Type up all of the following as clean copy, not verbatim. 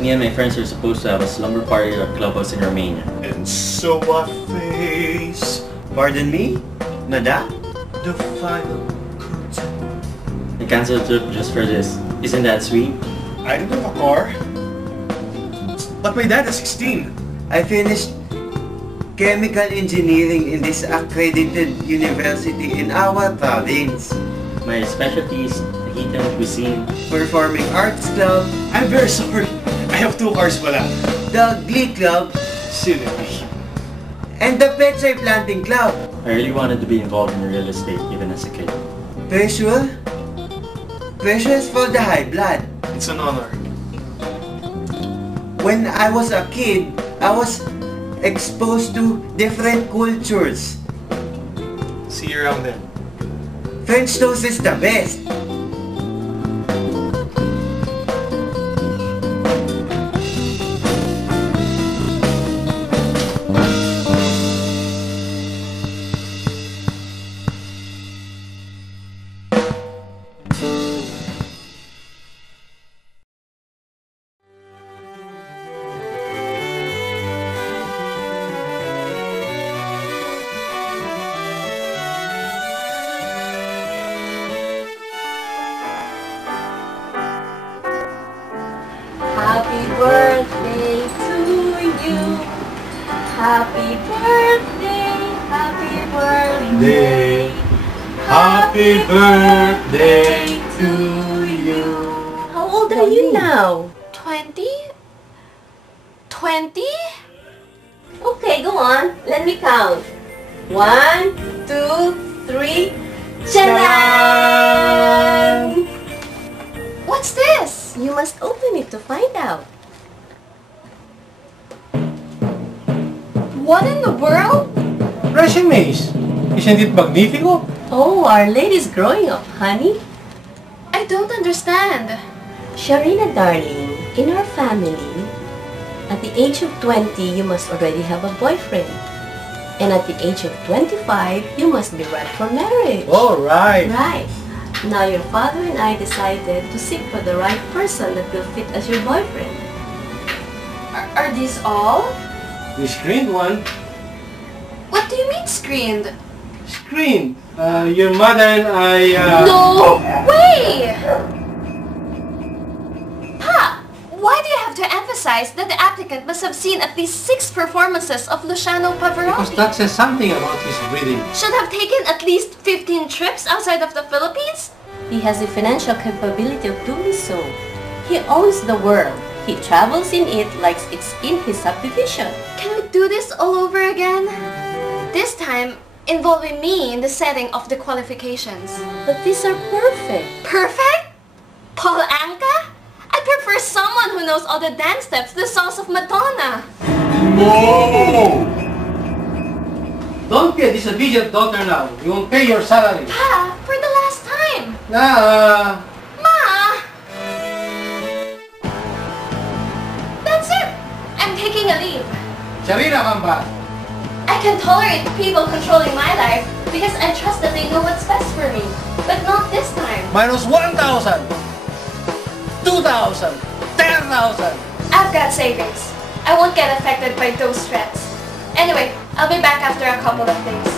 Me and my friends are supposed to have a slumber party at a clubhouse in Romania. And so I face, pardon me, Madame, the final curtain. I canceled the trip just for this. Isn't that sweet? I don't have a car, but my dad is 16. I finished chemical engineering in this accredited university in our province. My specialty is Tahitian cuisine. Performing arts club, I'm very sorry. I have 2 cars pala. the glee club, Silly. and the pechay planting club. I really wanted to be involved in real estate even as a kid. Pressure? Pressure is for the high blood. It's an honor. When I was a kid, I was exposed to different cultures. See you around then. French toast is the best. Happy birthday to you. Happy birthday, happy birthday. Happy birthday to you. How old are you now? 20? 20? Okay, go on. Let me count. 1, 2, 3. Charan! What's this? You must open it to find out. What in the world? Resumes. Isn't it magnifico? Oh, Our Lady's growing up, honey. I don't understand. Sharina, darling, in our family, at the age of 20, you must already have a boyfriend. And at the age of 25, you must be ripe for marriage. All right. Right. Now your father and I decided to seek for the right person that will fit as your boyfriend. Are these all? The screened one. What do you mean screened? Screened. Your mother and I, No way! Pa, why do you have to emphasize that the applicant must have seen at least 6 performances of Luciano Because Pavarotti? that says something about his breathing. Should have taken at least 15 trips outside of the Philippines? He has the financial capability of doing so. He owns the world. He travels in it like it's in his subdivision. Can we do this all over again? This time, involving me in the setting of the qualifications. But these are perfect. Perfect? Paul Anka? I prefer someone who knows all the dance steps, the songs of Madonna. No! Don't be a disobedient daughter now. You won't pay your salary. Pa, for the last time. Nah. Ma! That's it. I'm taking a leave. Sharina, Mamba. I can tolerate people controlling my life because I trust that they know what's best for me. But not this time. Minus 1,000. 2,000. 10,000. I've got savings. I won't get affected by those threats. Anyway, I'll be back after a couple of days.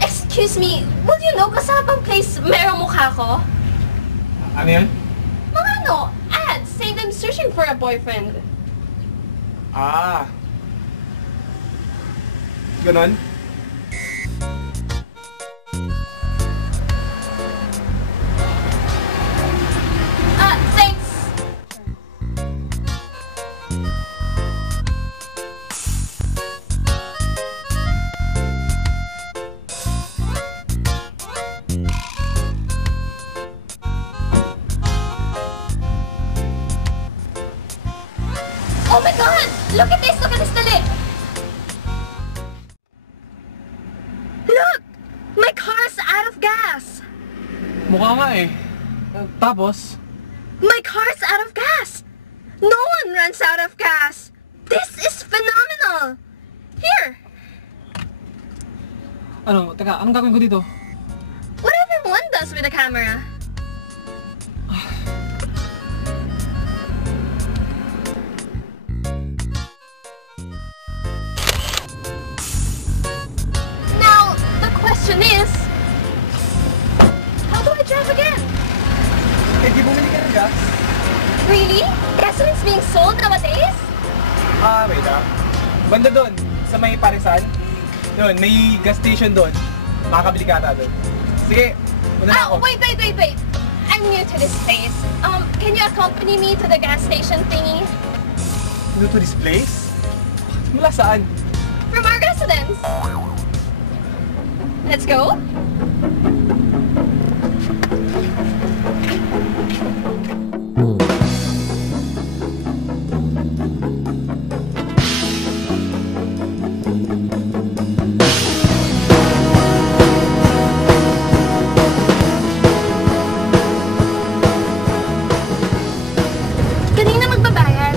Excuse me, will you know kung saan bang place merong mukha ko? Ano yan? Mga ano, ads saying I'm searching for a boyfriend. Ah. Ganon? Thanks. Look at this, dali! Look! My car's out of gas! Mukha nga eh. Tapos? My car's out of gas! No one runs out of gas! This is phenomenal! Here! Ano? Teka, anong gagawin ko dito? Whatever one does with a camera. Now, the question is, how do I drive again? Eh, di bumili ka ng gas? Really? Gasoline's being sold nowadays? Wait ah. Banda doon, sa may Parisan. Doon, may gas station doon. Makakabili ka ata doon. Sige, muna na ako. Wait. I'm new to this place. Can you accompany me to the gas station thingy? New to this place? Mula saan? From our residence. Let's go. Kanina magbabayad?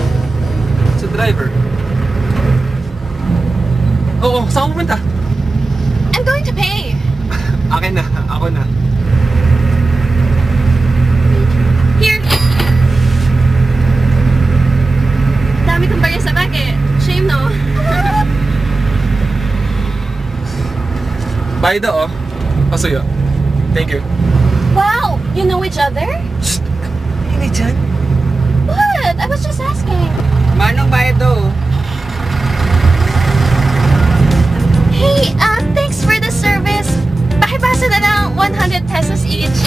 Sa driver. Oo, saan ko pumunta? I'm going to pay. Akin na, ako na. Here. Dami kong barya sa bag eh. Shame, no? Bayad oh. Pasuyo. Thank you. Wow! You know each other? Hindi dyan. What? I was just asking. Manong bayad daw? Hey, thanks for the service. Pakibasa na lang 100 pesos each.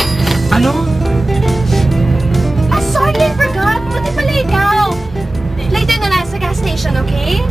Ano? Sorry, I forgot. Buti pala ikaw. Later na lang sa gas station, okay?